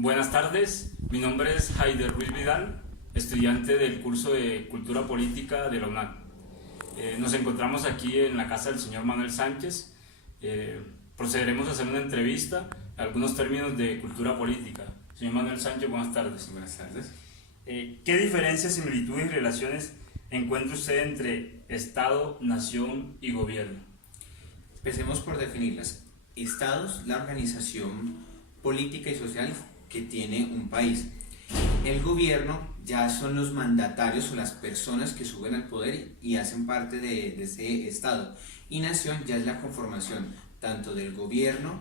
Buenas tardes, mi nombre es Haider Ruiz Vidal, estudiante del curso de Cultura Política de la UNAM. Nos encontramos aquí en la casa del señor Manuel Sánchez. Procederemos a hacer una entrevista a algunos términos de cultura política. Señor Manuel Sánchez, buenas tardes. Buenas tardes. ¿Qué diferencias, similitudes y relaciones encuentra usted entre Estado, nación y gobierno? Empecemos por definirlas. Estado es la organización política y social que tiene un país. El gobierno ya son los mandatarios o las personas que suben al poder y hacen parte de ese Estado. Y nación ya es la conformación tanto del gobierno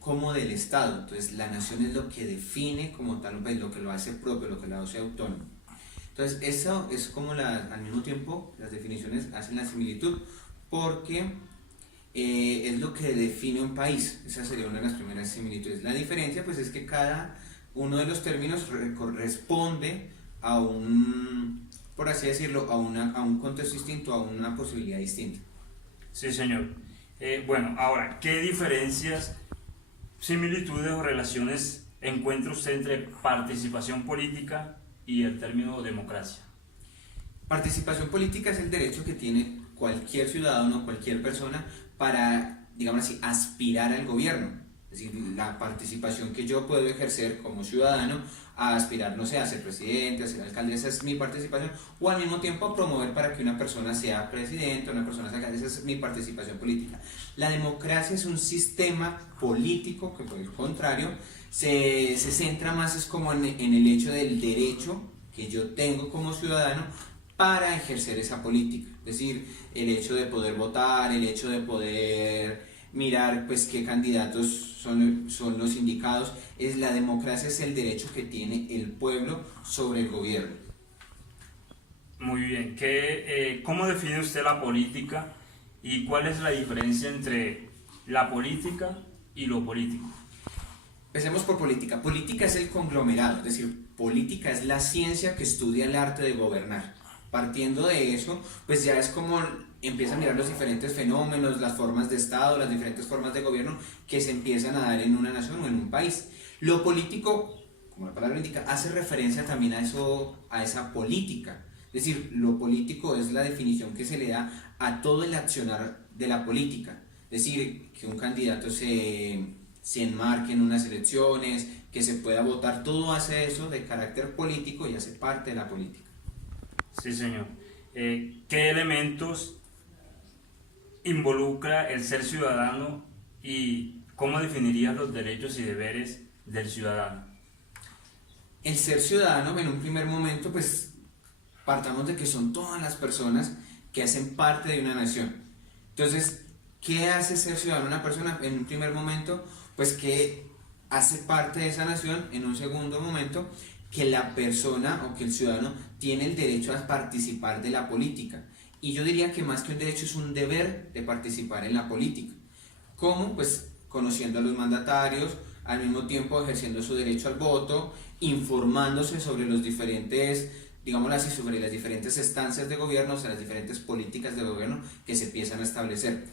como del Estado. Entonces la nación es lo que define como tal un país, lo que lo hace propio, lo que lo hace autónomo. Entonces eso es como al mismo tiempo las definiciones hacen la similitud porque es lo que define un país. Esa sería una de las primeras similitudes. La diferencia pues es que cada uno de los términos corresponde a un, por así decirlo, a un contexto distinto, a una posibilidad distinta. Sí, señor. Bueno, ahora, ¿qué diferencias, similitudes o relaciones encuentra usted entre participación política y el término democracia? Participación política es el derecho que tiene cualquier ciudadano, cualquier persona para, digamos así, aspirar al gobierno. Es decir, la participación que yo puedo ejercer como ciudadano a aspirar, no sé, a ser presidente, a ser alcalde, esa es mi participación, o al mismo tiempo a promover para que una persona sea presidente, una persona sea alcalde, esa es mi participación política. La democracia es un sistema político que, por el contrario, se centra más es como en el hecho del derecho que yo tengo como ciudadano para ejercer esa política. Es decir, el hecho de poder votar, el hecho de poder mirar pues qué candidatos son los indicados. La democracia es el derecho que tiene el pueblo sobre el gobierno. Muy bien. ¿Cómo define usted la política y cuál es la diferencia entre la política y lo político? Empecemos por política. Política es el conglomerado, es decir, política es la ciencia que estudia el arte de gobernar. Partiendo de eso, pues ya es como empieza a mirar los diferentes fenómenos, las formas de Estado, las diferentes formas de gobierno que se empiezan a dar en una nación o en un país. Lo político, como la palabra indica, hace referencia también a esa política. Es decir, lo político es la definición que se le da a todo el accionar de la política. Es decir, que un candidato se enmarque en unas elecciones, que se pueda votar, todo hace eso de carácter político y hace parte de la política. Sí, señor. ¿Qué elementos involucra el ser ciudadano y cómo definirías los derechos y deberes del ciudadano? El ser ciudadano, en un primer momento, pues partamos de que son todas las personas que hacen parte de una nación. Entonces, ¿qué hace ser ciudadano una persona? En un primer momento, pues que hace parte de esa nación. En un segundo momento, que la persona o que el ciudadano tiene el derecho a participar de la política. Y yo diría que más que un derecho es un deber de participar en la política. ¿Cómo? Pues conociendo a los mandatarios, al mismo tiempo ejerciendo su derecho al voto, informándose sobre los diferentes, digámoslo así, sobre las diferentes estancias de gobierno, o sea, las diferentes políticas de gobierno que se empiezan a establecer.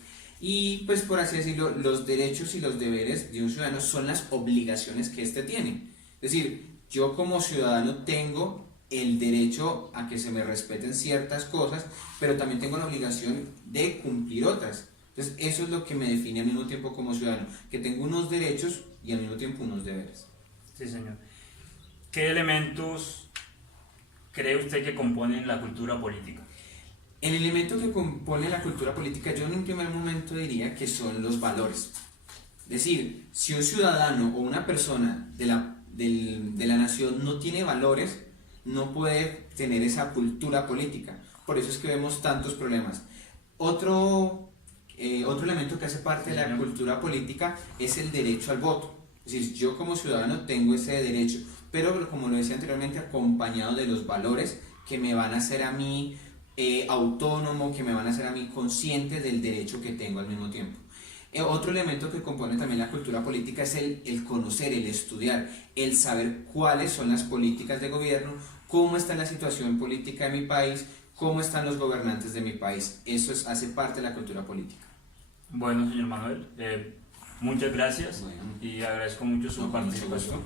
Y pues por así decirlo, los derechos y los deberes de un ciudadano son las obligaciones que éste tiene. Es decir, yo como ciudadano tengo el derecho a que se me respeten ciertas cosas, pero también tengo la obligación de cumplir otras. Entonces eso es lo que me define al mismo tiempo como ciudadano, que tengo unos derechos y al mismo tiempo unos deberes. Sí, señor. ¿Qué elementos cree usted que componen la cultura política? El elemento que compone la cultura política, yo en un primer momento diría que son los valores. Es decir, si un ciudadano o una persona de la nación no tiene valores, no puede tener esa cultura política. Por eso es que vemos tantos problemas. Otro elemento que hace parte de la cultura política es el derecho al voto. Es decir, yo como ciudadano tengo ese derecho, pero como lo decía anteriormente, acompañado de los valores que me van a hacer a mí autónomo, que me van a hacer a mí consciente del derecho que tengo al mismo tiempo. Otro elemento que compone también la cultura política es el conocer, el estudiar, el saber cuáles son las políticas de gobierno, cómo está la situación política de mi país, cómo están los gobernantes de mi país. Eso hace parte de la cultura política. Bueno, señor Manuel, muchas gracias y agradezco mucho su participación.